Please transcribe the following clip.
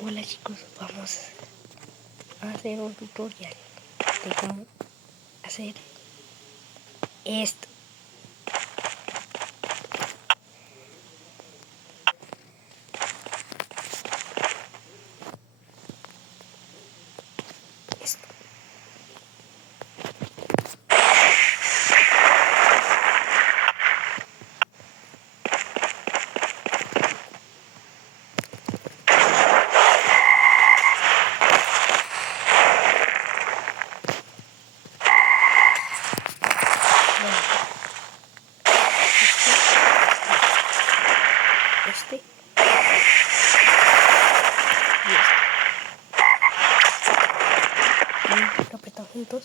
Hola chicos, vamos a hacer un tutorial de cómo hacer esto. Esto. Este y este. Y lo apretamos juntos.